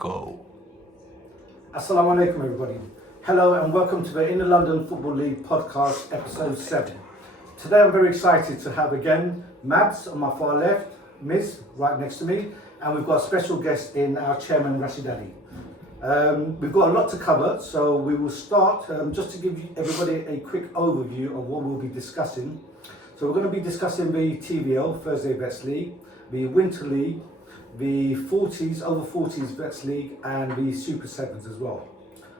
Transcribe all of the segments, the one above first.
go. Assalamu alaikum, everybody. Hello and welcome to the Inner London Football League podcast, episode 7. Today I'm very excited to have again Mabs on my far left, Miz right next to me, and we've got a special guest in our chairman Rashid Ali. We've got a lot to cover, so we will start just to give everybody a quick overview of what we'll be discussing. So we're going to be discussing the TVL, Thursday Vets League, the Winter League, the 40s, over 40s Vets League, and the Super 7s as well.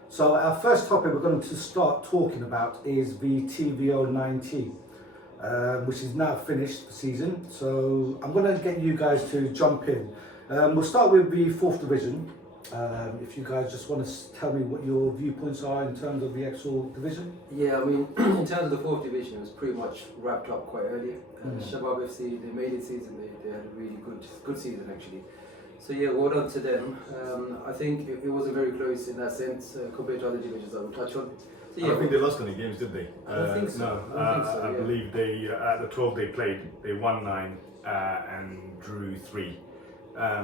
So our first topic we're going to start talking about is the TVL 19, which is now finished the season. So I'm going to get you guys to jump in. We'll start with the 4th division. If you guys just want to tell me what your viewpoints are in terms of the actual division. Yeah, I mean, in terms of the 4th division, it was pretty much wrapped up quite early. Shabab FC, they made it season, they had a really good season actually. So yeah, well done to them. I think it wasn't very close in that sense compared to other divisions that we'll touch on. So, yeah, I don't think they lost any games, did they? I don't think so. No, I don't think so, I yeah. believe they at the 12 they played, they won 9 and drew 3.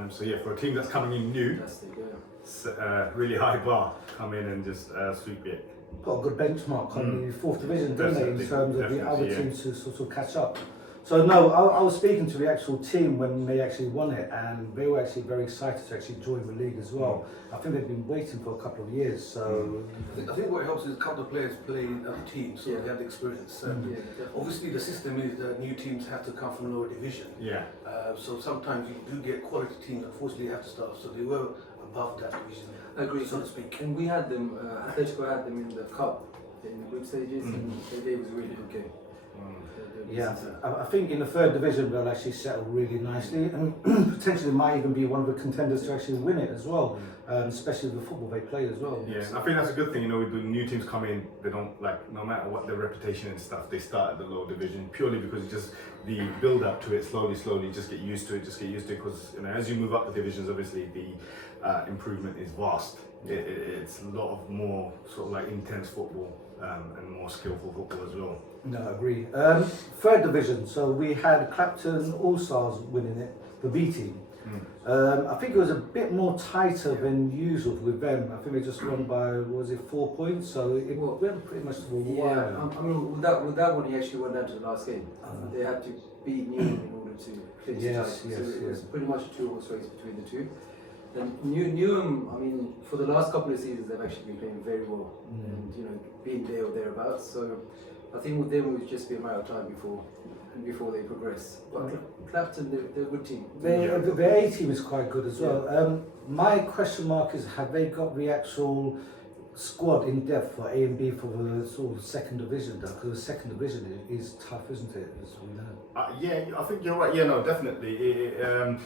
So yeah, for a team that's coming in new, That's it, yeah. it's really high bar, come in and just sweep it. Got a good benchmark on the 4th division, didn't they, in terms of the other teams to sort of catch up. So no, I was speaking to the actual team when they actually won it, and they were actually very excited to actually join the league as well. I think they've been waiting for a couple of years, so... I think what helps is a couple of players play in other teams, so they have the experience. Yeah, Obviously the system is that new teams have to come from lower division. Yeah. So sometimes you do get quality teams, unfortunately you have to start, so they were above that division, Agreed. so to speak. And we had them, Atletico had them in the cup, in the group stages, and they gave us a really good game. Yeah, I think in the 3rd division they'll actually settle really nicely and potentially might even be one of the contenders to actually win it as well, especially with the football they play as well. Yeah, I think that's a good thing, with the new teams come in, they don't, no matter what their reputation and stuff, they start at the lower division purely because it's just the build up to it slowly, just get used to it, because, as you move up the divisions, obviously the improvement is vast. It's a lot of more sort of intense football and more skillful football as well. No, I agree. 3rd division, so we had Clapton All-Stars winning it, the B team. I think it was a bit more tighter than usual with them. I think they just won by, 4 points? So it went pretty much to the wire. Yeah, I mean, with that one, he actually went down to the last game. They had to beat Newham in order to clinch the title. So it was pretty much a 2-horse race between the two. And Newham, I mean, for the last couple of seasons, they've actually been playing very well and, being there or thereabouts. So I think with them, it would just be a matter of time before they progress. But Clapton, they're a good team. The A team is quite good as well. My question mark is, have they got the actual squad in depth for A and B for the sort of 2nd division though? Because the 2nd division is tough, isn't it? As we know. Yeah, I think you're right. Yeah, no, definitely.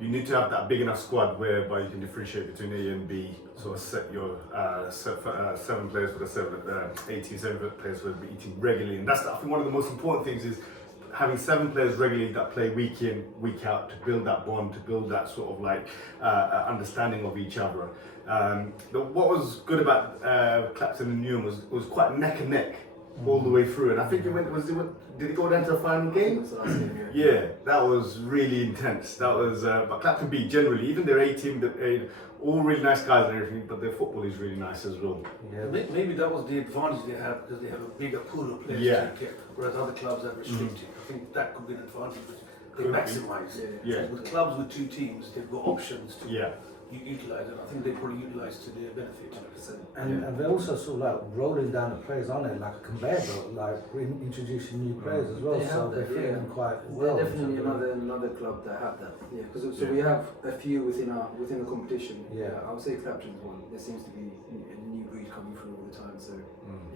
You need to have that big enough squad whereby you can differentiate between A and B. Sort of set your 7 players for the 7 players for the B team regularly, and that's I think one of the most important things is having 7 players regularly that play week in, week out to build that bond, to build that sort of understanding of each other. What was good about Clapton and Newham was quite neck and neck all the way through, and I think did it go down to a final game? Yeah, that was really intense. That was, but Clapton B generally, even their A team, all really nice guys and everything, but their football is really nice as well. Yeah. Maybe that was the advantage they have because they have a bigger pool of players to get, whereas other clubs are restricted. I think that could be an advantage, which they maximise. With clubs with 2 teams, they've got options to utilise, and I think they probably utilise to their benefit. 100%. And they're also sort of rolling down the players, aren't they? Like a conveyor belt, introducing new players as well. So they're fitting them quite well. They're definitely another club that have that. Yeah, because we have a few within the competition. Yeah, I would say Clapton's one. There seems to be a new breed coming through all the time, so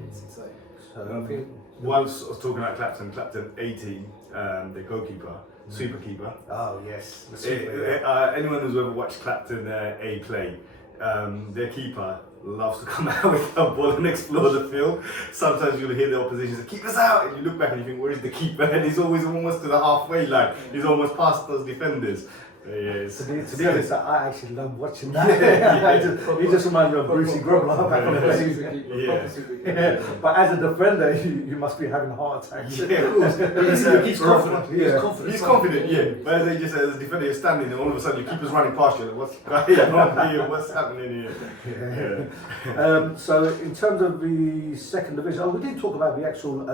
it's exciting. So Whilst I was talking about Clapton A team, their goalkeeper, super keeper. Oh yes. Anyone who's ever watched Clapton A play, their keeper loves to come out with a ball and explore the field. Sometimes you'll hear the opposition say, "Keep us out," and you look back and you think, "Where is the keeper?" And he's always almost to the halfway line. He's almost past those defenders. To be honest, I actually love watching that. He just reminds me of Brucey Grubler back in the days. But as a defender, you must be having heart attacks. He's confident. He's confident, yeah. But as they just said, as a defender, you're standing and all of a sudden your keeper's running past you. What's going on here? What's happening here? So in terms of the second division, we didn't talk about the actual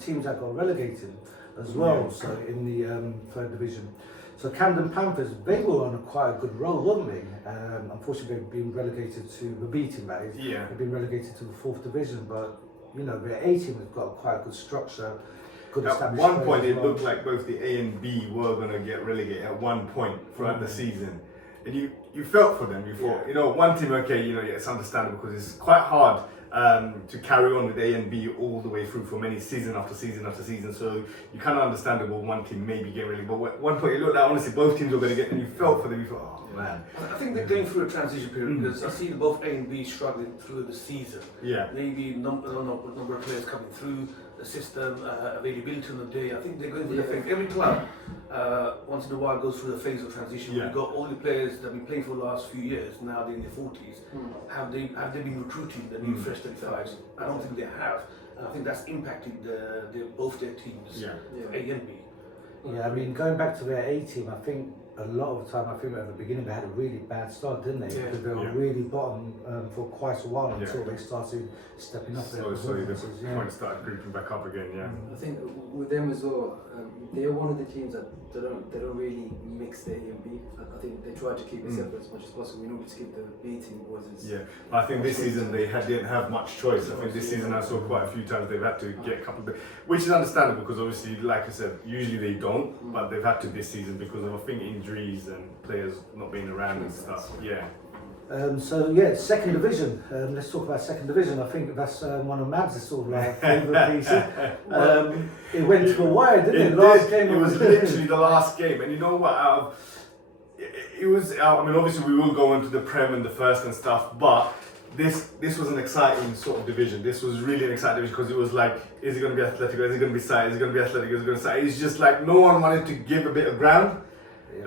teams that got relegated as well. Yeah. So in the third division. So Camden Panthers, they were on quite a good roll, weren't they? Unfortunately, they've been relegated to the B team, that is. Yeah. They've been relegated to the fourth division, but you know, their A team has got quite a good structure. Good at one point, it looked like both the A and B were going to get relegated at one point throughout the season. And you felt for them. You thought, you know, one team, okay, you know, yeah, it's understandable because it's quite hard to carry on with A and B all the way through for many season after season after season. So you kind of understandable one team maybe get relegated. But at one point, it looked like honestly both teams were going to get, and you felt for them. You thought, oh man. I think they're going through a transition period because I see both A and B struggling through the season. Yeah. Maybe number of players coming through the system, availability on the day. I think they're going through the phase. Every club once in a while goes through the phase of transition. You've got all the players that have been playing for the last few years, now they're in their 40s. Have they been recruiting the new fresh 35s? I don't think they have. And I think that's impacted both their teams, A and B. Yeah, I mean, going back to their A team, I think a lot of the time, I think at the beginning they had a really bad start, didn't they? Because they were really bottom for quite a while until they started stepping up. So the points started creeping back up again. Yeah. I think with them as well, they're one of the teams that they don't really mix the A and B. I think they try to keep it separate as much as possible in order to keep the B team voices. Yeah, I think this season they didn't have much choice. I think this season I saw quite a few times they've had to get a couple of, which is understandable because obviously, like I said, usually they don't, but they've had to this season because of I think injuries and players not being around and stuff. Yeah. Second division. Let's talk about second division. I think that's one of Mabs' sort of like favourite pieces. It went to the wire, didn't it? Last game. It was literally the last game, and you know what? It was. I mean, obviously we will go into the Prem and the first and stuff, but this was an exciting sort of division. This was really an exciting division because it was like, is it going to be Atletico? Is it going to be Side? Is it going to be Atletico? Is it going to be Side? It's just like no one wanted to give a bit of ground.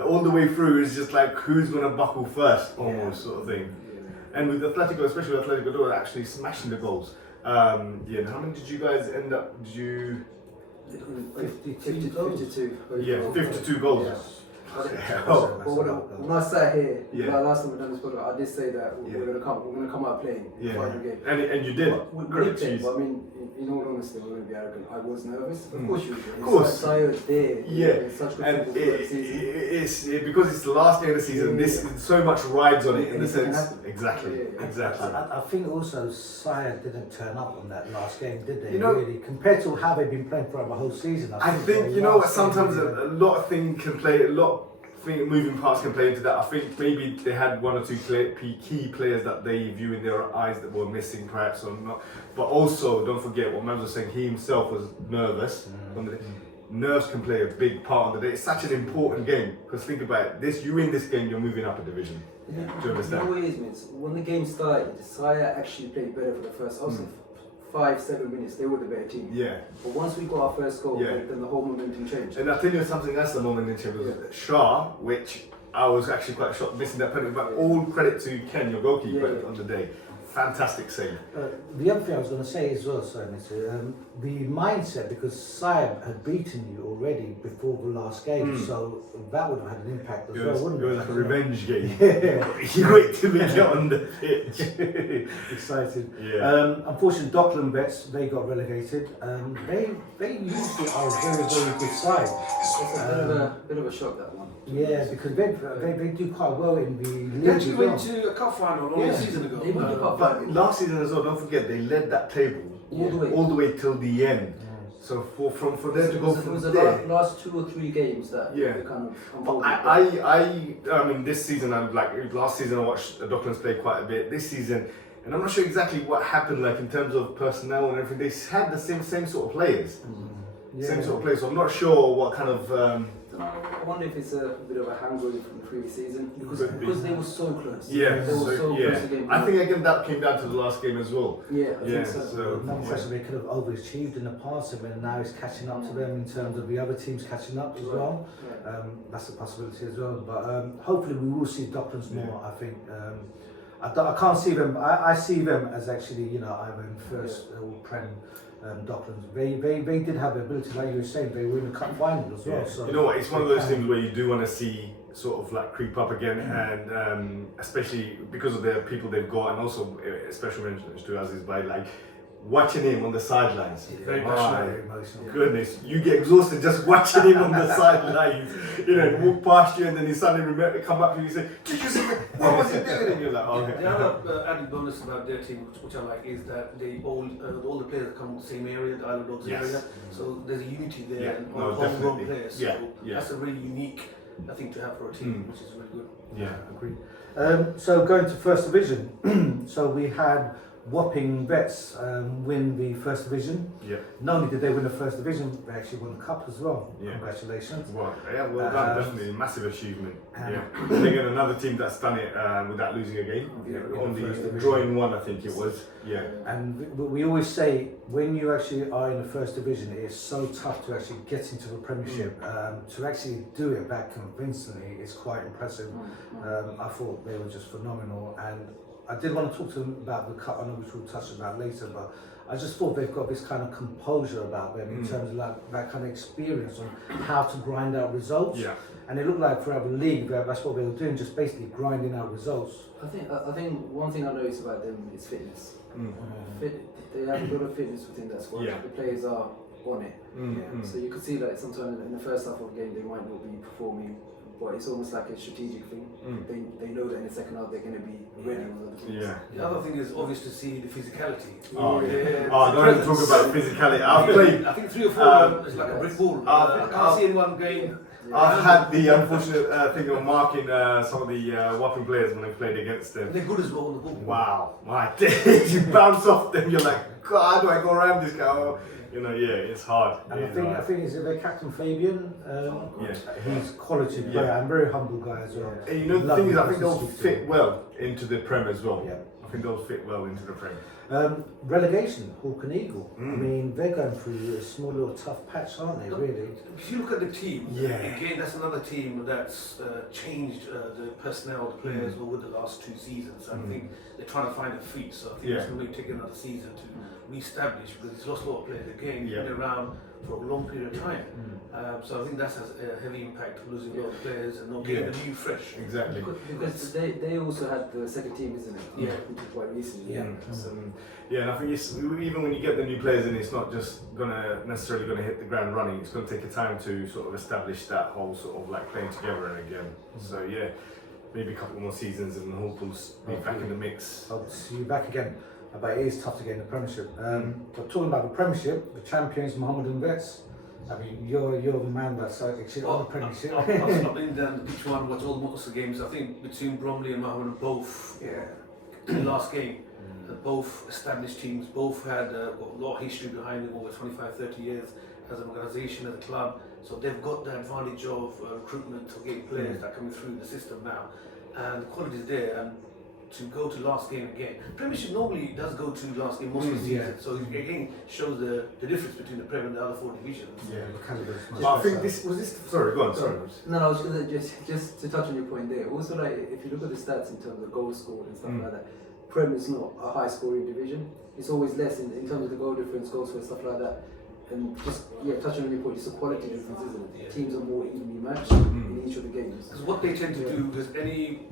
All the way through is just like who's going to buckle first, almost sort of thing. And with Atletico, especially with Atletico, they were actually smashing the goals. And how many did you guys end up? Did you? 52 goals. Yeah, 52 goals. Yeah. When I sat here, last time we done this podcast, I did say that we're gonna come out playing the final game. And you did. We did, but I mean, in all honesty, we're gonna be arrogant. I was nervous. Of course you were. Of course. There. Yeah. Such good and it's because it's the last game of the season. This so much rides on it in the sense. Exactly. I think also Sire didn't turn up on that last game, did they? You know, really, compared to how they've been playing throughout the whole season. I think you know what. Sometimes a lot of things can play. Moving parts can play into that. I think maybe they had one or two key players that they view in their eyes that were missing, perhaps or not. But also, don't forget what man was saying. He himself was nervous. Nerves can play a big part on the day. It's such an important game because think about it. This, you win this game, you're moving up a division. Do you understand? You know what it is, when the game started, Sire actually played better for the first 5-7 minutes, they were the better team. Yeah. But once we got our first goal, then the whole momentum changed. And I'll tell you something else, the momentum changed was Shah, which I was actually quite shocked missing that penalty. But all credit to Ken, your goalkeeper, on the day. Fantastic save. The other thing I was going to say as well, sorry, Mr. The mindset, because Saib had beaten you already before the last game, so that would have had an impact as well, wouldn't it? It was like a revenge game. You wait till we get on the pitch. Excited. Yeah. Unfortunately, Dockland Vets, they got relegated. They usually are a very, very good side. It's a bit of a shock, that one. Yeah, because they do quite well in the league. They actually went to a cup final a season ago. They went to cup but last season as well, don't forget, they led that table all the way till the end. So for them to go from there, the last 2 or 3 games that kind of unfolded. I mean, this season last season I watched the Docklands play quite a bit. This season, and I'm not sure exactly what happened, like in terms of personnel and everything. They had the same sort of players, same sort of players. So I'm not sure what kind of I wonder if it's a bit of a hangover from the previous season because they were so close. Yeah, they were so close again. I think again that came down to the last game as well. Yeah, I think so. Another question, they could have overachieved in the past, and now it's catching up to them in terms of the other teams catching up as well. That's a possibility as well. But hopefully we will see Docklands more. I think I can't see them. I see them as actually, either in first or Prem. Docklands. They did have the ability, like you were saying, they were in the cup final as well. So you know what? It's one of those things where you do want to see sort of like creep up again, and especially because of the people they've got, and also special mentions to Aziz by like watching him on the sidelines. Very passionate, emotional. Goodness, you get exhausted just watching him on the sidelines. Walk past you and then he suddenly remember come up to you and say, "Did you see what was he doing?" And you're like, "Okay." The other added bonus about their team, which I like, is that they all the players come from the same area, the Island Dogs area. So there's a unity there, and all homegrown players. So that's a really unique thing to have for a team, which is really good. Yeah, agreed. So going to First Division, so we had Wapping Vets win the First Division. Yeah. Not only did they win the First Division, they actually won the Cup as well. Yeah. Congratulations. Well done, definitely a massive achievement. Again, another team that's done it without losing a game. On the drawing one, I think it was. Yeah. And we always say when you actually are in the First Division, it's so tough to actually get into the Premiership. To actually do it that convincingly is quite impressive. I thought they were just phenomenal, and I did want to talk to them about the Cup, I know which we'll touch about later, but I just thought they've got this kind of composure about them in terms of like that kind of experience on how to grind out results. Yeah. And it looked like throughout the league, that's what they were doing, just basically grinding out results. I think one thing I noticed about them is fitness. They have a lot of fitness within that squad. The players are on it. So you could see like sometimes in the first half of the game they might not be performing, but it's almost like a strategic thing. They know that in the second half they're going to be ready on other things. The other thing is obvious to see the physicality. Don't talk about physicality. I've played. I think 3 or 4 is like a brick wall. I can't see anyone going. I've had the unfortunate thing of marking some of the Wapping players when I played against them. They're good as well on the ball. Wow, my days! You bounce off them, you're like, God, how do I go around this guy? It's hard. And I think is their captain Fabian. He's quality player and very humble guy as well. And the thing is, I think they'll fit well into the Prem as well. I think they'll fit well into the Prem. Relegation, Hawk and Eagle. I mean, they're going through a small little tough patch, aren't they? Really. If you look at the team, again, that's another team that's changed the personnel of the players over the last 2 seasons. I think they're trying to find their feet. So I think it's going to take another season to re-establish, because it's lost a lot of players. Again, been around for a long period of time. So I think that has a heavy impact, losing a lot of players and not getting the new fresh. Exactly. Because they also had the second team, isn't it? Which is quite recently. And I think it's, even when you get the new players in, it's not just necessarily gonna hit the ground running. It's gonna take a time to sort of establish that whole sort of like playing together and again. So maybe a couple more seasons and hopefully be back in the mix. I'll see you back again. But it is tough to get in the Premiership. But talking about the Premiership, the champions Mohammedan Vets. I mean, you're the man that's actually on the Premiership. I've been down the pitch one, watched all most of the games. I think between Bromley and Mohammedan, both the last game, both established teams, both had got a lot of history behind them over 25-30 years as an organisation, as a club. So they've got the advantage of recruitment of getting players that are coming through the system now, and the quality is there. And to go to last game again, Premiership normally does go to last game most of the season. So it again shows the difference between the Premier and the other 4 divisions. I think this was this. Sorry, go on. Sorry. No, I was going to just to touch on your point there. Also, like if you look at the stats in terms of goals scored and stuff like that, Prem is not a high scoring division. It's always less in terms of the goal difference, goals for stuff like that. And just touching on your point, it's a quality difference, isn't it? Teams are more evenly matched in each of the games. Because what they tend to do is any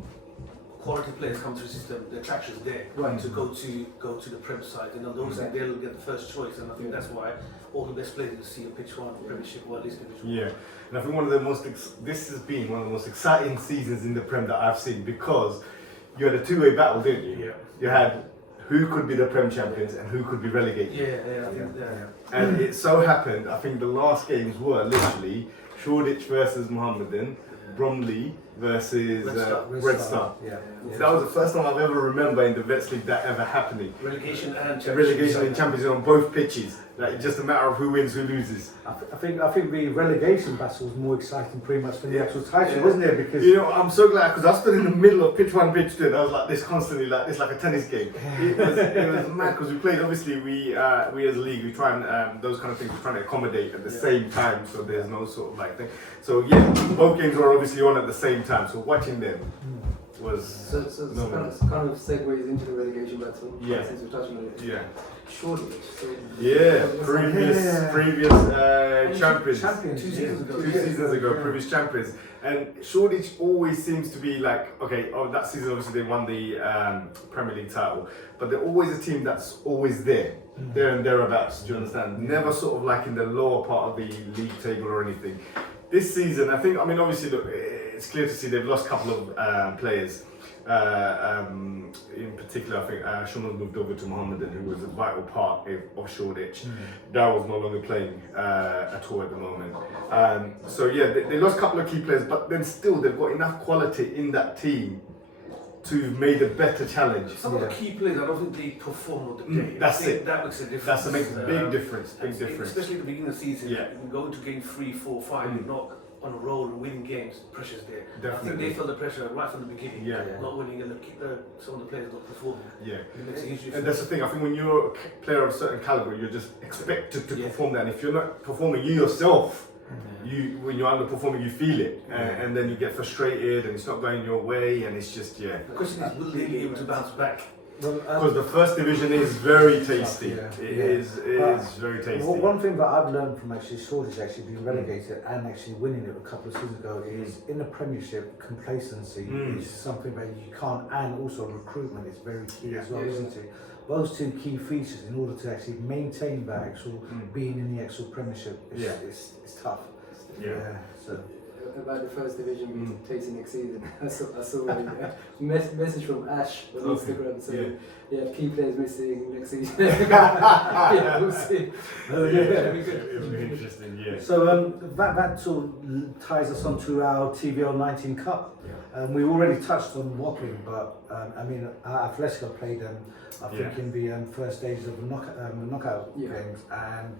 quality players come to the system, the attraction's there to go to the Prem side. Obviously they'll get the first choice, and I think that's why all the best players you see on pitch one, Premiership or at least Division 1. Yeah, and I think this has been one of the most exciting seasons in the Prem that I've seen, because you had a two-way battle, didn't you? Yeah. You had who could be the Prem champions and who could be relegated. And it so happened, I think the last games were literally Shoreditch versus Mohammedan, Bromley versus Red Red Star. Yeah. That was the first time I've ever remember in the Vets League that ever happening. Relegation and Relegation and Champions League on both pitches. Like it's just a matter of who wins, who loses. I think the relegation battle was more exciting pretty much than the actual title, wasn't it? Because You know, I'm so glad because I stood in the middle of pitch 1, pitch 2 and I was like this constantly, like it's like a tennis game. It was mad because we played, obviously we as a league, we try and those kind of things we're trying to accommodate at the same time, so there's no sort of like thing. So yeah, both games were obviously on at the same time, so watching them was So it's kind of segues into the relegation battle. Yeah. Since we're touching on it. yeah. Shoreditch. So Yeah, previous champions. 2 seasons ago. 2 seasons ago, previous champions. And Shoreditch always seems to be like, okay, that season obviously they won the Premier League title, but they're always a team that's always there, there and thereabouts, do you understand? Never sort of like in the lower part of the league table or anything. This season, I mean, obviously, look, it's clear to see they've lost a couple of players. In particular, I think Shauna's moved over to Mohammedan, who was a vital part of Shoreditch. Daryl's no longer playing at all at the moment. So yeah, they lost a couple of key players, but then still they've got enough quality in that team to have made a better challenge. Some of the key players, I don't think they perform on the day. That's I think it. That makes a difference. That's a big difference. Big difference. Especially at the beginning of the season. Yeah. You can go into game 3, 4, 5, you're not on a roll and winning games. Pressure's there. I think Definitely. they felt the pressure right from the beginning. Yeah. Not winning and some of the players not performing. Yeah. It makes a huge difference. And that's the thing, I think when you're a player of a certain caliber, you're just expected to perform that. And if you're not performing, you yourself, when you're underperforming, you feel it. And then you get frustrated and it's not going your way and it's just, The question is, will they be able to bounce back? Because the first division is very tasty. Yeah. It is very tasty. One thing that I've learned from actually Shoreditch actually being relegated and actually winning it a couple of seasons ago is in the Premiership, complacency is something that you can't, and also recruitment is very key as well, isn't it? Those two key features in order to actually maintain that actual being in the actual Premiership is tough. Yeah. So. About the first division being tasting next season. I saw a message from Ash on Instagram saying, yeah, key players missing next season. Yeah, we'll see. It'll be interesting, yeah. So that sort of ties us on to our TVL 19 Cup. We already touched on Wapping, but I mean, Atletico played them, I think, in the first stages of the knockout games, and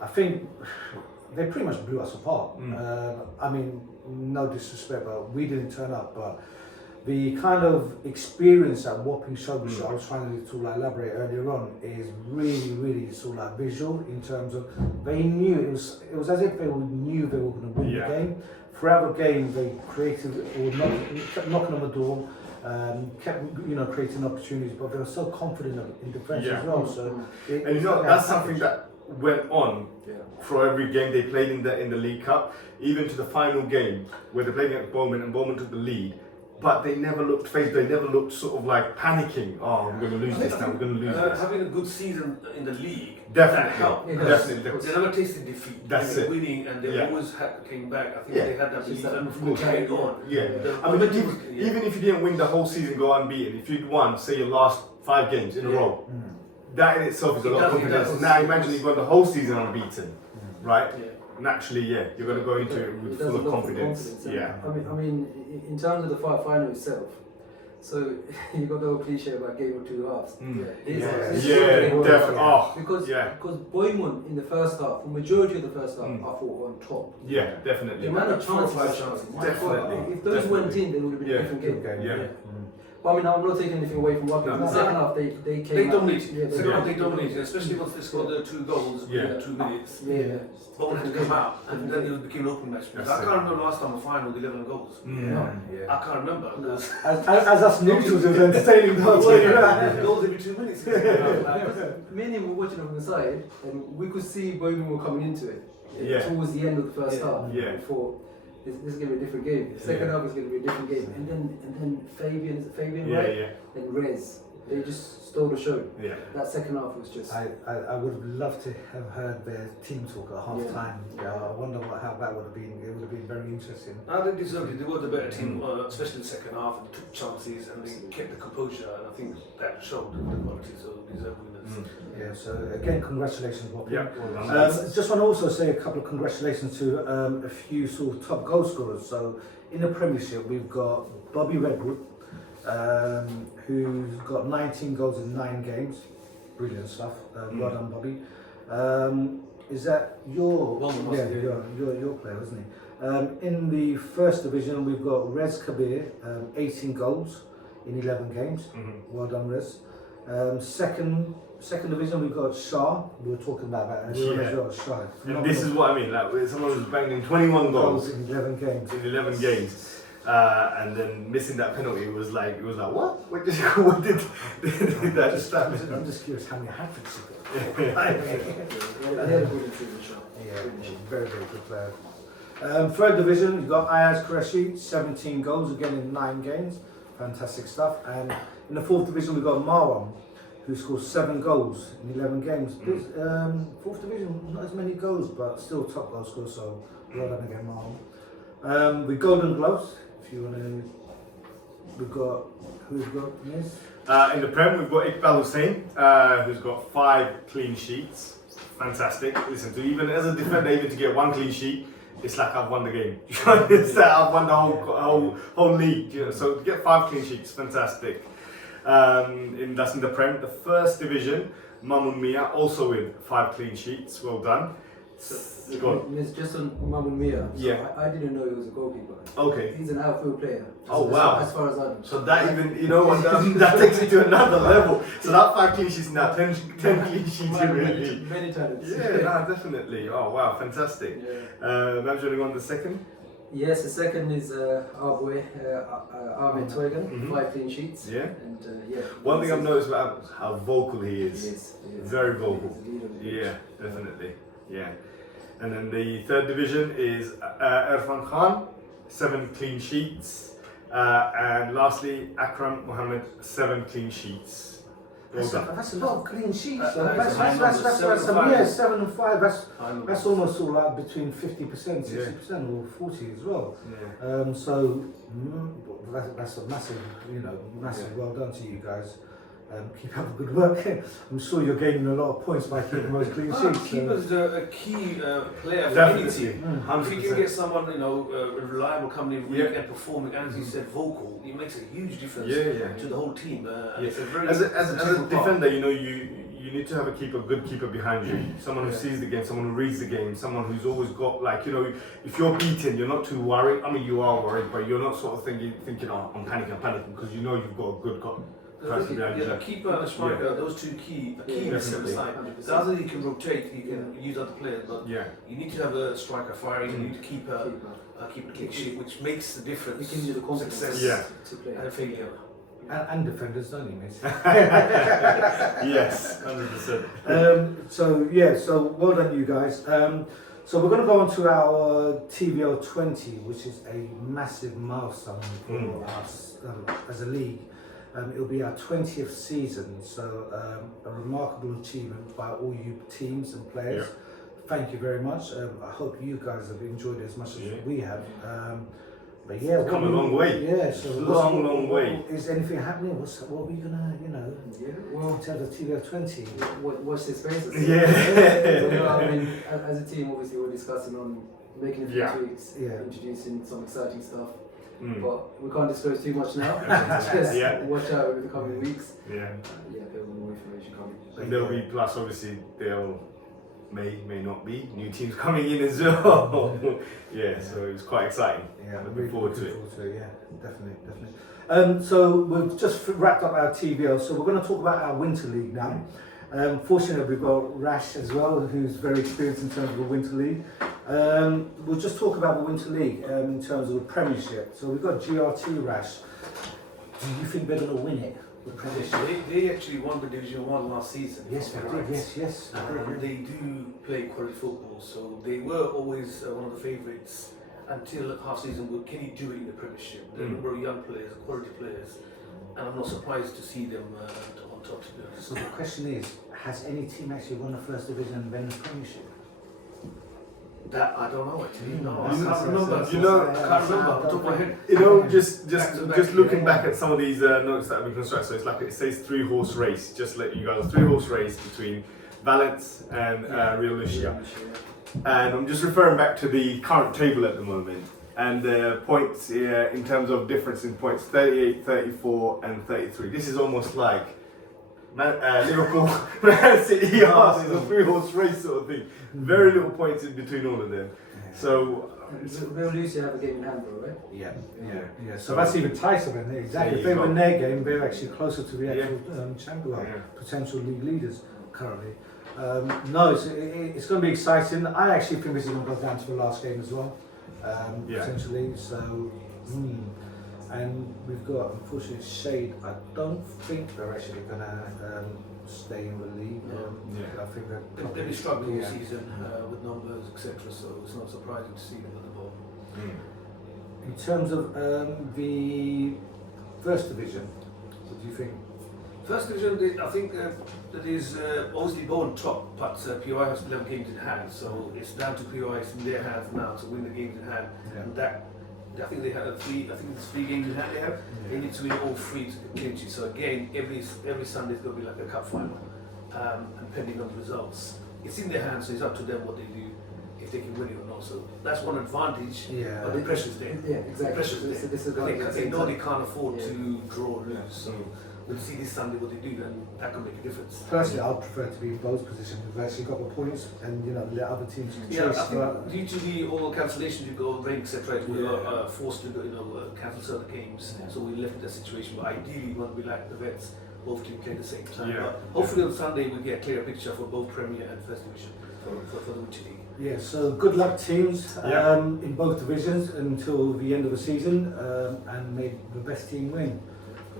I think they pretty much blew us apart. I mean, no disrespect, but we didn't turn up. But the kind of experience that Wapping showed, which I was trying to elaborate earlier on, is really, really sort of like visual in terms of they knew it was as if they knew they were going to win the game. Throughout the game, they created or kept knocking on the door. Kept creating opportunities, but they were so confident in defence as well. So, that's something that went on for every game they played in the League Cup, even to the final game where they played against Bowman and Bowman took the lead. But they never looked phased. They never looked sort of like panicking. Oh, we're going to lose this now. We're going to lose this. Having a good season in the league Definitely helped. Definitely. They never tasted defeat. That's they were it. winning, and they always came back. I think they had that belief and carried on. Yeah. I mean, even if you didn't win the whole season, go unbeaten. If you'd won, say your last 5 games in a row, that in itself is a lot of confidence. Now imagine you've got the whole season unbeaten, right? Naturally, you're going to go into it with full of confidence. Yeah. I mean, in terms of the final itself, so you got the whole cliche about game of 2 halves. Definitely. Because Bournemouth in the first half, the majority of the first half, I thought were on top. Yeah, definitely. The amount of chances, definitely. If those went in, they would have been a different game. Yeah. But I mean, I'm not taking anything away from Wapping. In the second half, they came. They dominated. Second half they dominated, especially once they scored the 2 goals within 2 minutes. Bowman had to come out, and then it became an open match. I can't remember last time a final with 11 goals. I can't remember. As us neutrals, it was entertaining. Goals every 2 minutes. Me and him were watching on the side, and we could see Bournemouth were coming into it towards the end of the first half. Yeah. Before this is going to be a different game. Second half is going to be a different game. And then Fabian, right? Yeah. And Rez. They just stole the show. Yeah. That second half was just. I would have loved to have heard their team talk at half time. I wonder how that would have been. It would have been very interesting. No, they deserved it. They were the better team, especially in the second half, and took chances and they kept the composure. And I think that showed the quality. So they deserve winners. Yeah. So again, congratulations, Bobby. Yeah. Well done. Just want to also say a couple of congratulations to a few sort of top goal scorers. So in the Premiership, we've got Bobby Redwood, who's got 19 goals in 9 games. Brilliant stuff. Well done, Bobby. Is that your your player, isn't he? In the first division, we've got Rez Kabir, 18 goals in 11 games. Well done, Rez. Second division, we've got Shah. We were talking about that as well. Shah. And this is what I mean. Like someone who's banging 21 goals in 11 games. In 11 games. And then missing that penalty was like what? What did that just happen? I'm just curious how many hat-tricks he got. Very good player. Third division, you've got Ayaz Qureshi, 17 goals again in 9 games. Fantastic stuff. And in the fourth division, we've got Marwan, who scored 7 goals in 11 games. Fourth division, not as many goals, but still top goal scorer. So well done again, Marwan. With Golden Gloves. If you want to, we've got who's got yes. In the Prem, we've got Iqbal Hussain, who's got 5 clean sheets. Fantastic. Listen, to even as a defender, even to get 1 clean sheet, it's like I've won the game. It's like I've won the whole league. You know? So to get 5 clean sheets, fantastic. That's in the Prem. The first division, Mamun Mia, also with 5 clean sheets. Well done. So, just on Mamun Mia. So yeah. I didn't know he was a goalkeeper. Okay. He's an outfield player. Oh wow. As far as I know. So that even, you know what, that takes it to another level. So that 5 clean sheets now, 10 clean sheets really. Many talents. Yeah, definitely. Oh wow, fantastic. Perhaps you want the second? Yes, the second is our boy Ahmed Twegen, 5 clean sheets. Yeah. And one thing I've noticed about how vocal he is. He is. Very vocal. He's a leader of the Yeah, definitely. Yeah. And then the third division is Irfan Khan, 7 clean sheets. And lastly, Akram Mohammed, 7 clean sheets. That's a lot of clean sheets. That's 7 and 5. That's almost sort of like between 50%, 60%, or 40 as well. Yeah. So that's a massive, well done to you guys. Keep up the good work. I'm sure you're gaining a lot of points by keeping those clean sheets. Keeper's a key player for Definitely. any team. If you can get someone, reliable coming in week and performing, and as you said, vocal, it makes a huge difference to the whole team. It's a very as a defender, you need to have a good keeper behind you. Someone who sees the game, someone who reads the game, someone who's always got if you're beaten, you're not too worried. I mean, you are worried, but you're not sort of thinking, I'm panicking, because you know you've got a good person behind you. The keeper and the striker, those two key definitely. side. The other you can rotate, you can use other players, but you need to have a striker firing, you need to keep a clean sheet, which makes the difference. It gives you the confidence success to play. and failure. And defenders, don't you, mate? Yes, 100%. So well done, you guys. So we're going to go on to our TVL 20, which is a massive milestone for us as a league. It'll be our 20th season, so a remarkable achievement by all you teams and players. Yeah. Thank you very much. I hope you guys have enjoyed it as much as we have. But It's come a long way. Yeah, so long way. Is anything happening? What are we gonna, in terms of TVL 20? Watch this space. Yeah. I mean, as a team, obviously, we're discussing on making a few tweaks, introducing some exciting stuff. But we can't disclose too much now. Just watch out over the coming weeks. Yeah. There'll be more information coming. And there'll be, plus obviously may not be new teams coming in as well. So it's quite exciting. Yeah, looking forward to it. Yeah, definitely. So we've just wrapped up our TVL, so we're going to talk about our Winter League now. Fortunately, we've got Rash as well, who's very experienced in terms of the Winter League. We'll just talk about the Winter League in terms of the Premiership. So we've got GRT Rash. Do you think they're going to win it? The Premiership? They actually won the Division 1 last season. Yes, they did. Yes. They do play quality football, so they were always one of the favourites until half season. Can you do it in the Premiership? The number of young players, quality players, and I'm not surprised to see them on top, to be honest. So the question is, has any team actually won the first division and then the Premiership? That I don't know actually. No, I You can't know, remember. so- You know, I can't remember off the top of my head. You know, just Back-to-back, looking yeah. back at some of these notes that have been constructed, so it's like it says 3-horse race. Just to let you guys, 3-horse race between Valence and Real Lucia. And I'm just referring back to the current table at the moment. And the points in terms of difference in points, 38, 34 and 33. This is almost like Liverpool, Man City, Arsenal, a 3-horse race sort of thing. Very little points in between all of them. So Real Lucia have a game in hand, though, right? Yeah. So that's even tighter than it. Exactly. If they win their game, they're actually closer to the actual champion, potential league leaders currently. No, it's going to be exciting. I actually think this is going to go down to the last game as well, potentially. So, and we've got, unfortunately, Shade. I don't think they're actually going to stay in the league. I think They've been struggling all season with numbers, etc. So it's not surprising to see them at the bottom. In terms of the first division, what do you think? First division, I think that is obviously Bowen top, but POI has 11 games in hand, so it's down to POI. It's in their hands now to win the games in hand. And that, I think they had three. I think it's 3 games in hand they have. They need to win all 3 to clinch it. So again, every Sunday is going to be like a cup final, and depending on the results, it's in their hands. So it's up to them what they do, if they can win it or not. So that's one advantage. But the pressure's there. Yeah, exactly. The pressure's there. Disadvantage. They know they can't afford to draw or lose. So we'll see this Sunday what they do, and that can make a difference. Personally, I'd prefer to be in both positions. We've actually got the points, and let other teams chase. Yeah, I think due to the all cancellations, you go rain, etc. We were forced to cancel certain games, so we left in that situation. But ideally, when we like the Vets, both teams play at the same time. But hopefully on Sunday we get a clearer picture for both Premier and First Division for the Winter League. Yeah, so good luck teams in both divisions until the end of the season, and may the best team win.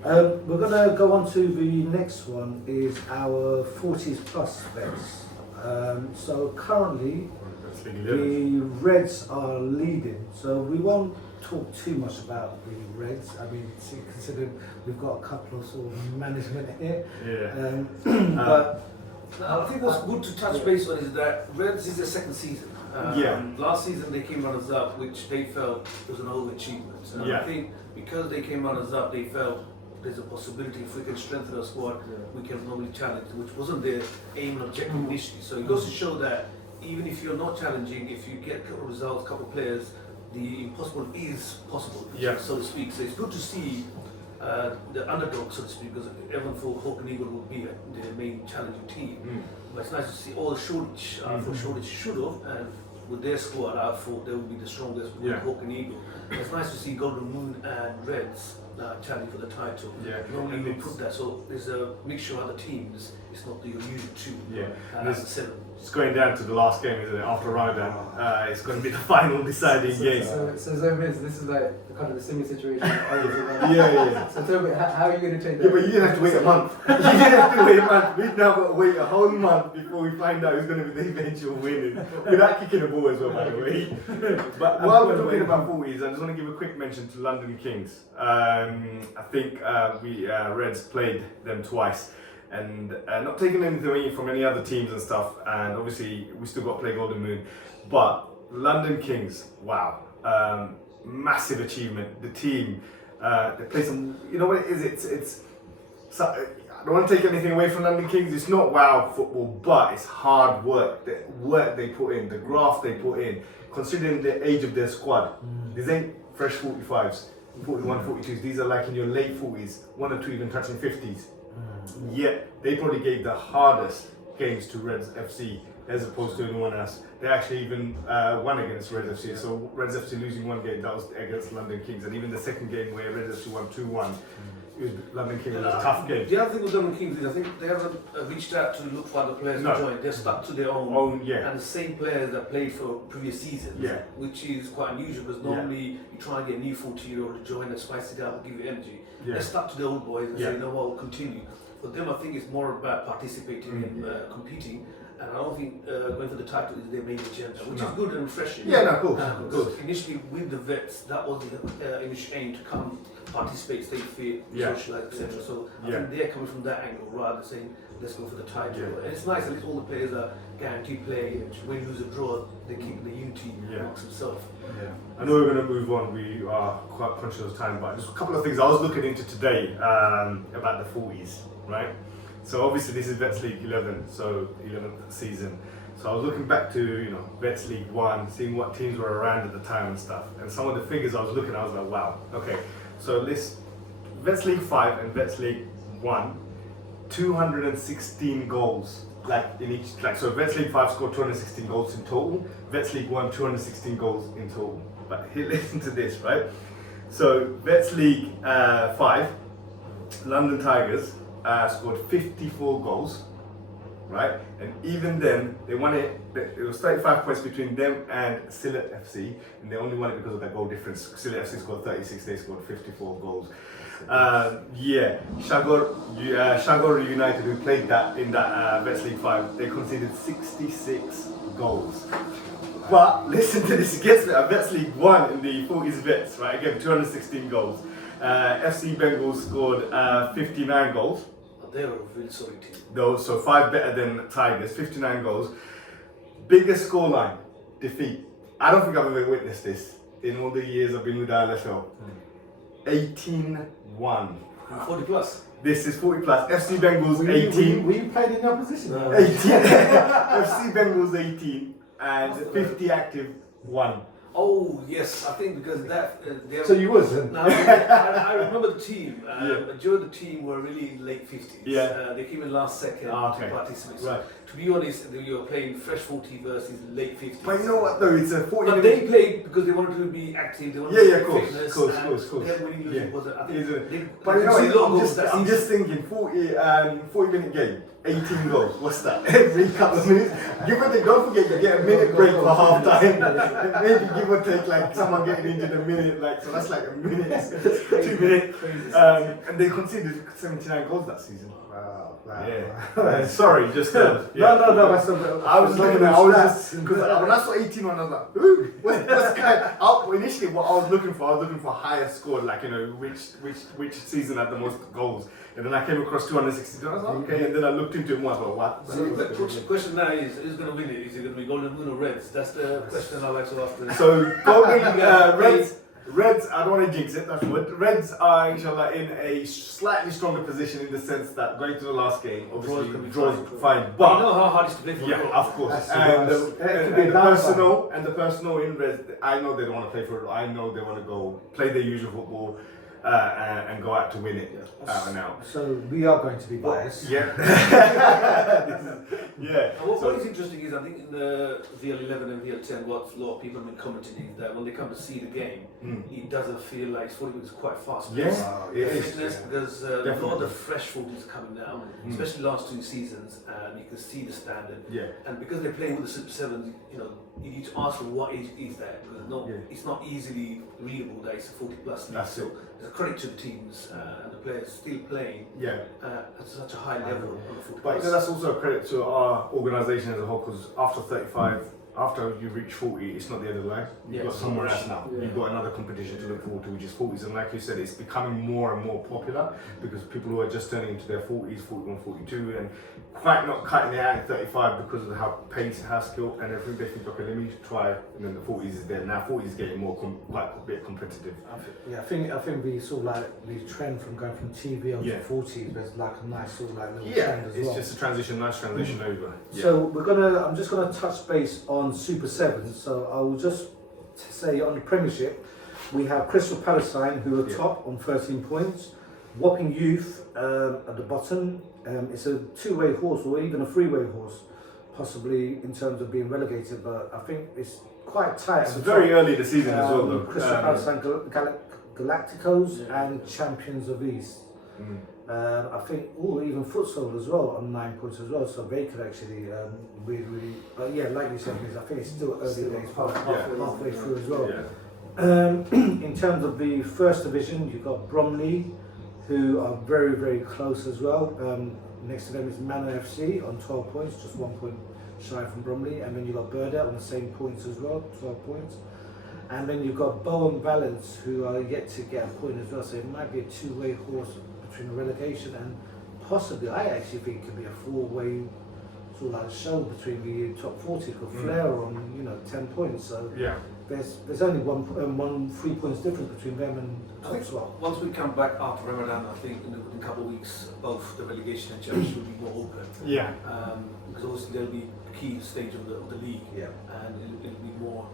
We're going to go on to the next one, is our 40s plus Vets. So currently the Reds are leading, so we won't talk too much about the Reds. I mean, considering we've got a couple of sort of management here. But I think what's good to touch base on is that Reds is their second season. Last season they came runners up, which they felt was an overachievement. And I think because they came runners up, they felt there's a possibility if we can strengthen our squad, we can normally challenge, which wasn't their aim and objective initially. So it goes to show that even if you're not challenging, if you get a couple of results, a couple of players, the impossible is possible, so to speak. So it's good to see the underdog, so to speak, because everyone thought Hawk and Eagle would be the main challenging team. But it's nice to see all the Shoreditch. I thought Shoreditch should have, and with their squad, I thought they would be the strongest with Hawk and Eagle. It's nice to see Golden Moon and Reds challenge for the title. Normally we put that, so there's a mixture of other teams. It's not the usual 2. As a 7. It's going down to the last game, isn't it? After Ramadan, it's going to be the final deciding game. So this is like kind of the similar situation. So tell me, how are you going to take that? Yeah, but you didn't have to wait a month. You didn't have to wait a month. We've now got to wait a whole month before we find out who's going to be the eventual winner. Without kicking the ball as well, by the way. But while we're talking about 40s, I just want to give a quick mention to London Kings. I think we Reds played them twice. And not taking anything away from any other teams and stuff, and obviously we still got to play Golden Moon, but London Kings, wow, massive achievement. The team, they play some, you know what it is, it's so, I don't want to take anything away from London Kings, it's not wow football, but it's hard work, the work they put in, the graft they put in, considering the age of their squad. These ain't fresh 45s, 41, 42s, these are like in your late 40s, 1 or 2 even touching 50s. Yet they probably gave the hardest games to Reds FC as opposed to anyone else. They actually even won against Reds FC. So Reds FC losing 1 game, that was against London Kings, and even the second game where Reds FC won 2-1, it was London Kings was a tough game. The other thing with London Kings is I think they haven't reached out to look for other players to join. They're stuck to their own, and the same players that played for previous seasons, which is quite unusual because normally you try and get a new 40-year-old to join and spice it up and give you energy. They're stuck to the old boys and say, you know what, we'll continue. For them, I think it's more about participating and competing, and I don't think going for the title is their main agenda, which is good and refreshing. Cool. Because initially with the Vets, that was the initial aim to come participate, stay fit, socialise, etc. So I think they're coming from that angle rather than saying let's go for the title. And it's nice at least all the players are guaranteed play. Win, lose, or draw, they keep the unity amongst themselves. Yeah. I know we're going to move on. We are quite conscious of time, but just a couple of things I was looking into today about the 40s, right? So obviously this is Vets League 11, so 11th season. So I was looking back to, Vets League 1, seeing what teams were around at the time and stuff. And some of the figures I was looking at, I was like, wow, okay. So this Vets League 5 and Vets League 1, 216 goals, in each, so Vets League 5 scored 216 goals in total, Vets League 1, 216 goals in total. But here, listen to this, right? So Vets League 5, London Tigers scored 54 goals, right? And even then, they won it. It was 35 points between them and Sylhet FC, and they only won it because of that goal difference. Sylhet FC scored 36, they scored 54 goals. Shagor United, who played in that Vets League 5, they conceded 66 goals. But listen to this, it gets me. Vets League 1 in the 40s Vets, right? Again, 216 goals. FC Bengals scored 59 goals. They were a really solid team. Those, so 5 better than Tigers, 59 goals. Biggest scoreline, defeat. I don't think I've ever witnessed this in all the years I've been with ILFL. 18-1. 40 plus. This is 40 plus. FC Bengals 18. Were you playing in the opposition? 18. FC Bengals 18 and 50 active 1. Oh yes, I think because that. So you was. I remember the team. Majority of the team were really late 50s. Yeah. They came in last second to participate. So, to be honest, you were playing fresh 40 versus late 50s. But you know what though? It's a 40. But they played because they wanted to be active. They wanted to be fitness. Of course. Their winning losing was. I think. But you know, I'm just thinking 40-minute game. 18 goals, what's that? Every couple of minutes. Give or take, don't forget you get a minute break for half time. Maybe give or take like someone getting injured a minute, so that's like a minute, 2 minutes. And they conceded 79 goals that season. Wow. Yeah. Sorry, just no. That's I was looking at. I was just because when I saw 18 I was like, ooh, what's kind? Initially, what I was looking for higher score, which season had the most goals, and then I came across 262. I was like, okay, and then I looked into it more. I was like, what? So the question now is, who's going to win it? Is it going to be Golden Moon or Reds? That's the question I like to ask. So Golden Reds, I don't want to jinx it, that's what. Reds are, inshallah, in a slightly stronger position in the sense that going to the last game, obviously, draws fine. But you know how hard it is to play for. Yeah, of course. And the personal in Reds, I know they don't want to play for it. I know they want to go play their usual football and go out to win it out and out. So we are going to be biased. Yeah. Yeah. What is interesting is I think in the VL11 and VL10, what a lot of people have been commenting is that when they come to see the game, it doesn't feel like 40 minutes is quite fast. Yes, it is. Fitness, because a lot of the fresh 40s are coming now, especially last 2 seasons, and you can see the standard. Yeah. And because they're playing with the Super 7s, you need to ask them what age is that, because it's not easily readable that it's a 40 plus league. So it's a credit to the teams and the players still playing at such a high level on the 40 But that's also a credit to our organisation as a whole, because after 35, after you reach 40, it's not the end of the line. You've got somewhere else now. You've got another competition to look forward to, which is 40s. And like you said, it's becoming more and more popular because people who are just turning into their 40s, 41, 42, and quite not cutting it out in 35 because of how pace, how skill, and everything. They think, okay, let me try. And then the 40s is there. Now 40s is getting more quite a bit competitive. I think we sort of like the trend from going from TVL to 40s. There's like a nice sort of like little trend as well. It's just a transition, nice transition over. So I'm just gonna touch base on Super 7s. So I will just say on the Premiership, we have Crystal Palestine who are top on 13 points. Wapping Youth at the bottom. It's a 2-way horse or even a 3-way horse, possibly in terms of being relegated. But I think it's quite tight. It's very early this season as well, though. Crystal Palestine, Galacticos, and Champions of East. I think even Futsal as well on 9 points as well, so they could actually really. But yeah, like you said, I think it's still early days, halfway through as well. In terms of the first division, you've got Bromley, who are very, very close as well. Next to them is Manor FC on 12 points, just 1 point shy from Bromley, and then you've got Burdett on the same points as well, 12 points. And then you've got Bow and Valence, who are yet to get a point as well. So it might be a two-way horse between relegation and possibly, I actually think it could be a four-way sort of like show between the top 40. Got Flair on 10 points. So there's only one 3 points difference between them and I think once we come back after Ramadan, I think in a couple of weeks, both the relegation and championship will be more open. Yeah. Because obviously there'll be a key stage of the league, and it'll be more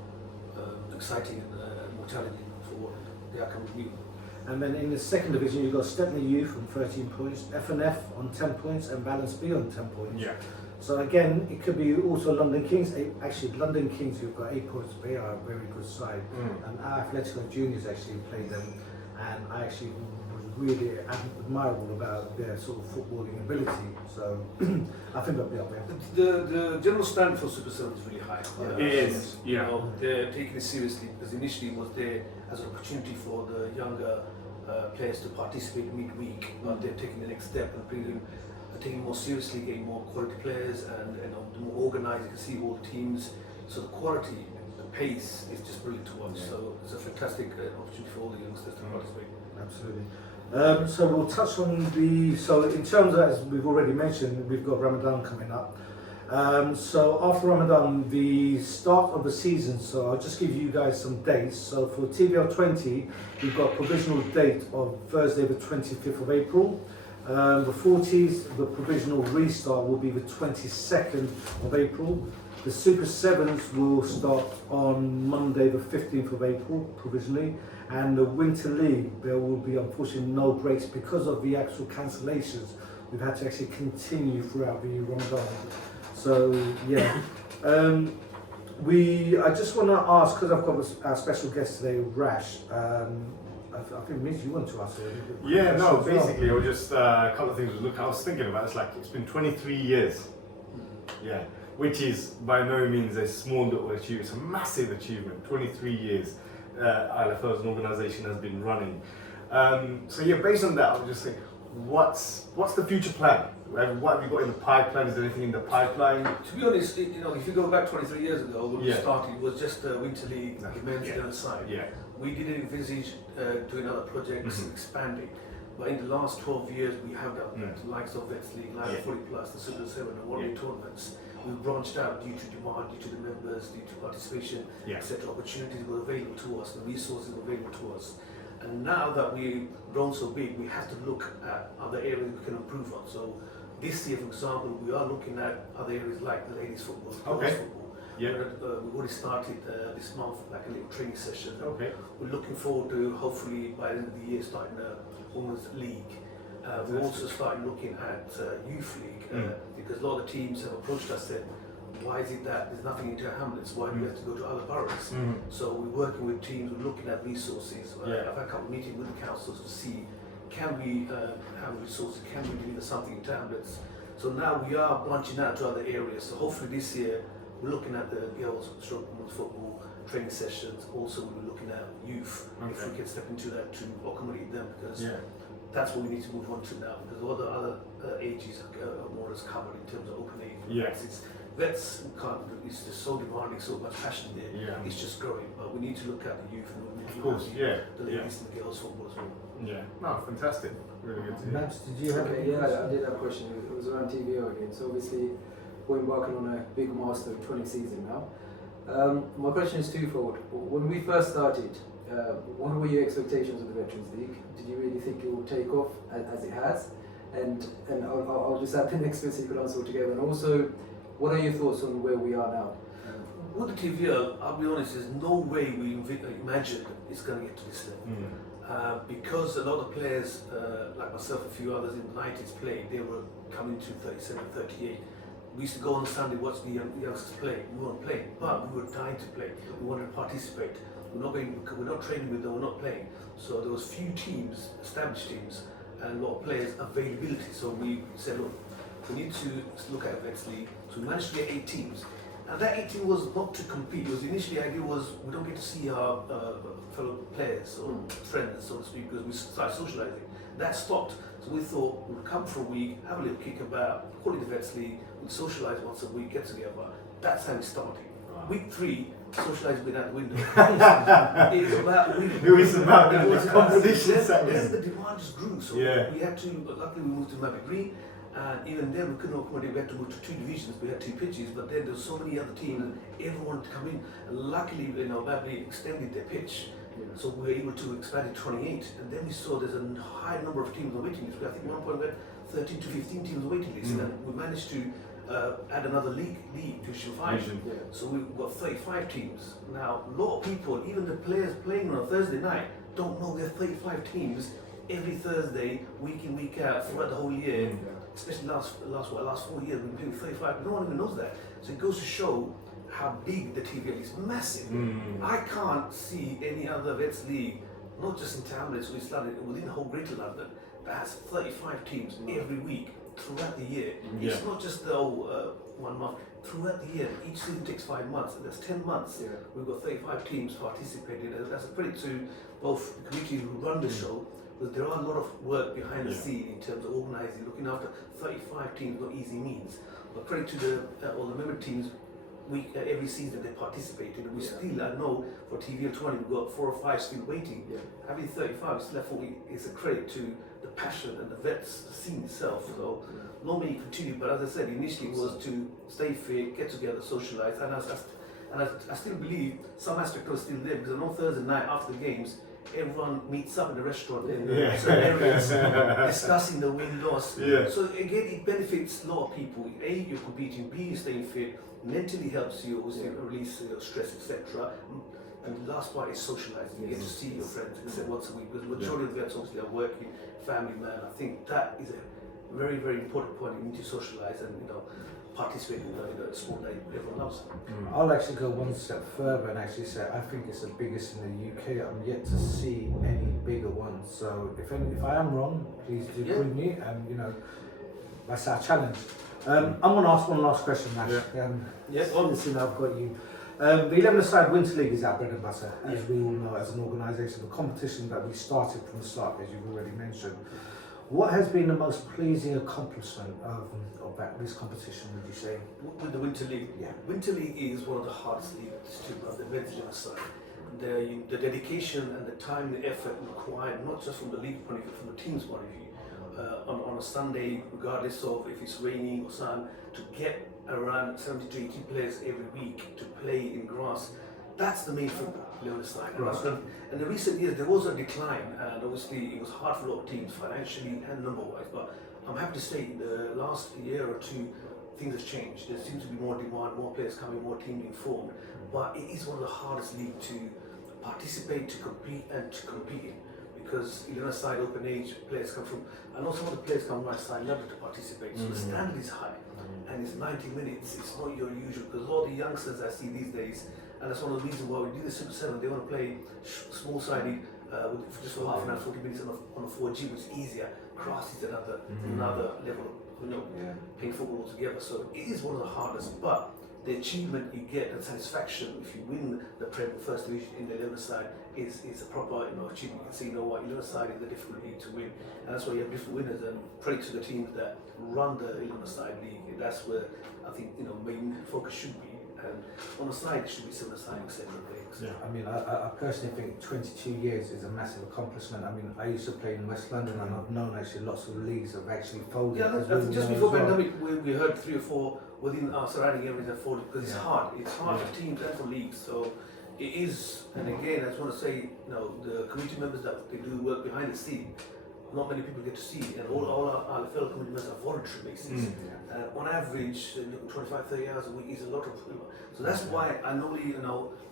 exciting and more challenging for the upcoming week. And then in the second division, you've got Stepney Youth on 13 points, F&F on 10 points, and Valence B on 10 points. Yeah. So again, it could be also London Kings. Actually, London Kings, who've got 8 points, they are a very good side. And our Atletico Juniors actually played them, and I actually was really admirable about their sort of footballing ability. So I think they'll be up there. The general standard for Super 7 is really high. It is. You know, they're taking it seriously because initially it was there as an opportunity for the younger players to participate midweek, but they're taking the next step and taking it more seriously, getting more quality players and more organised. You can see all teams. So the quality, the pace is just brilliant to watch. So it's a fantastic opportunity for all the youngsters to participate. Absolutely. So we'll touch on so in terms of, as we've already mentioned, we've got Ramadan coming up. So after Ramadan, the start of the season, so I'll just give you guys some dates. So for TVL 20, we've got provisional date of Thursday the 25th of April. The 40s, the provisional restart will be the 22nd of April. The Super 7s will start on Monday the 15th of April, provisionally. And the Winter League, there will be unfortunately no breaks because of the actual cancellations. We've had to actually continue throughout the Ramadan. So yeah, I just want to ask, because I've got our special guest today, Rash. I think Mitch, you want to ask it. Yeah, no, basically, I was just a couple of things. Look, I was thinking about it's been 23 years. Yeah, which is by no means a small little achievement. It's a massive achievement. 23 years, ILFL as an organisation has been running. So yeah, based on that, I was just saying, what's the future plan? What have you got in the pipeline? Is there anything in the pipeline? To be honest, if you go back 23 years ago when we started, it was just the Winter League, men's the other side. Yeah. We didn't envisage doing other projects, expanding. But in the last 12 years, we have done that. The likes of Vets League, like 40 Plus, the Super 7, the one-day tournaments. We've branched out due to demand, due to the members, due to participation, etc. Opportunities were available to us, the resources were available to us. And now that we've grown so big, we have to look at other areas we can improve on. So this year, for example, we are looking at other areas like the ladies' football, girls' football. Yeah. We've already started this month, like a little training session. Okay. We're looking forward to hopefully by the end of the year starting a women's league. We're also starting looking at youth league because a lot of the teams have approached us and said, why is it that there's nothing in Tower Hamlets? Why do we have to go to other boroughs? So we're working with teams, we're looking at resources. I've had a couple of meetings with the councils to see can we have resources, can we deliver something in Tower Hamlets? So now we are branching out to other areas. So hopefully this year we're looking at the girls' women's football training sessions. Also, we're looking at youth. If we can step into that to accommodate them, because that's what we need to move on to now. Because all the other ages are more or less covered in terms of open age. Vets can't. It's just so demanding, so much passion there. It's just growing. But we need to look at the youth and we need to look at the ladies and the girls' football as well. Yeah. No, fantastic. Really good to hear. Max, did you have any questions? I did have a question. It was around TVO again. So obviously, we're embarking on a big milestone, 20 season now. My question is twofold. When we first started, what were your expectations of the Veterans League? Did you really think it would take off as it has? And I'll just add the next bit so you can answer all together. And also, what are your thoughts on where we are now? With the TVL, I'll be honest, there's no way we imagined it's going to get to this level. Because a lot of players, like myself, a few others in the 90s played, they were coming to 37, 38. We used to go on Sunday, watch the youngsters play. We weren't playing, but we were dying to play. We wanted to participate. We're not training with them, we're not playing. So there was few teams, established teams, and a lot of players availability. So we said, look, we need to look at Vets League. So we managed to get 8 teams. And that 8 teams was not to compete. It was initially the idea was we don't get to see our fellow players or friends, so to speak, because we started socializing. That stopped. So we thought we'd come for a week, have a little kick about, call it the Vets League, we'd socialize once a week, get together. That's how it started. week 3, socialising went out the window. It's about winning. It was about It was the about- competition. Then the demand just grew, so we had to, luckily we moved to Mappy Green, and even then we couldn't accommodate, we had to move to 2 divisions, we had 2 pitches, but then there were so many other teams and everyone wanted to come in, and luckily, Mappy extended their pitch, so we were able to expand to 28, and then we saw there's a high number of teams on the waiting list. I think at one point we had 13 to 15 teams on the waiting list, and we managed to add another league Division 5. So we've got 35 teams. Now, a lot of people, even the players playing on a Thursday night, don't know there are 35 teams every Thursday, week in, week out, throughout the whole year. Especially last 4 years, we've been playing 35. No one even knows that. So it goes to show how big the TVL is. Massive. I can't see any other vets league, not just in town, but it's within the whole Greater London, that has 35 teams every week throughout the year. It's not just the 1 month. Throughout the year, each season takes 5 months, and there's 10 months. We've got 35 teams participating. And that's a credit to both the committees who run the show, but there are a lot of work behind the scene in terms of organising, looking after 35 teams, not easy means. But credit to all the member teams. Every season they participated, and we still, I know for TVL 20 we've got 4 or 5 still waiting. Having 35 still have 40 is a credit to the passion and the vets, the scene itself. So normally you continue, but as I said, initially it was to stay fit, get together, socialise, and I still believe some aspect was still there, because I know Thursday night after the games, everyone meets up in the restaurant in certain areas discussing the win-loss. So again, it benefits a lot of people. A, you're competing, B, you're staying fit, mentally helps you obviously release stress, etc. And the last part is socialising. You get to see your friends except once a week, because the majority of the vets obviously are working, family man. I think that is a very, very important point. You need to socialise and participate in the sport that everyone loves. I'll actually go one step further and actually say I think it's the biggest in the UK. I'm yet to see any bigger ones. So if I am wrong, please do bring me, and that's our challenge. I'm going to ask one last question, Nash. Obviously, now I've got you. The 11-a-side Winter League is our bread and butter, as we all know, as an organisation. The competition that we started from the start, as you've already mentioned. What has been the most pleasing accomplishment of this competition, would you say? With the Winter League? Winter League is one of the hardest leagues to run, the men's 11-a-side. The dedication and the time, the effort required, not just from the league point of view, from the team's point of view. On a Sunday, regardless of if it's raining or sun, to get around 70 to 80 players every week to play in grass, that's the main football, 11-a-side. And in recent years, there was a decline, and obviously it was hard for a lot of teams, financially and number-wise, but I'm happy to say in the last year or two, things have changed. There seems to be more demand, more players coming, more teams being formed, but it is one of the hardest leagues to participate, to compete in. Because 11-a-side open age players come from, and also the players come right side level to participate. So the standard is high, and it's 90 minutes. It's not your usual, because all the youngsters I see these days, and that's one of the reasons why we do the Super 7. They want to play small-sided just for half an hour, 40 minutes on a 4G, which is easier. Grass is another level of playing football altogether. So it is one of the hardest, but the achievement you get and satisfaction if you win the First Division in the 11-a-side is a proper achievement. You can say, 11-a-side is a difficult league to win, and that's why you have different winners. And credit to the teams that run the 11-a-side league. That's where I think main focus should be. And on the side, it should be 7-a-side, etc. I mean, I personally think 22 years is a massive accomplishment. I mean, I used to play in West London, and I've known actually lots of leagues have actually folded. Just before pandemic, we heard 3 or 4 within our surrounding areas that folded, because it's hard. It's hard for teams and for leagues. So it is, and again, I just want to say, the community members that they do work behind the scene, not many people get to see, and all our ILFL community members are voluntary basis. On average, 25-30 hours a week is a lot of. So that's why I normally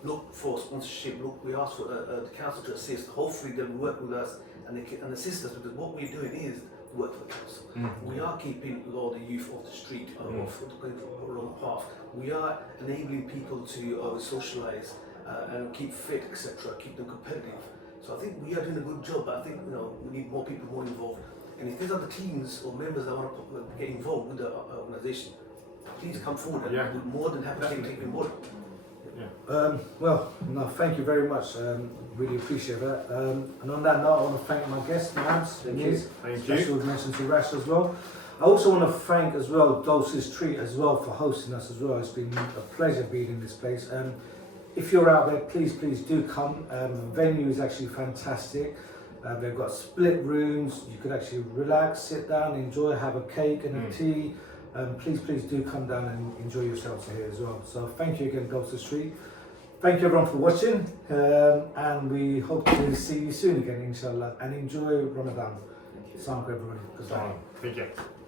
look for sponsorship. We ask for the council to assist. Hopefully they'll work with us and assist us, because what we're doing is work for the council. We are keeping a lot of the youth off the street, going along the path. We are enabling people to socialise and keep fit, etc. Keep them competitive. So I think we are doing a good job, but I think we need more people more involved. And if there's other teams or members that want to get involved with the organisation, please come forward, and we're more than happy to take you on board. Thank you very much. Really appreciate that. And on that note, I want to thank my guest, Mabs. Thank you. Special mention to Rash as well. I also want to thank as well Dulce's Treat as well for hosting us as well. It's been a pleasure being in this place. If you're out there, please do come. The venue is actually fantastic. They've got split rooms. You could actually relax, sit down, enjoy, have a cake and a tea. Please do come down and enjoy yourselves here as well. So thank you again, Dulce Street. Thank you everyone for watching, and we hope to see you soon again, inshallah. And enjoy Ramadan. Thank you. Assalamu alaikum everybody. Goodbye. Thank you.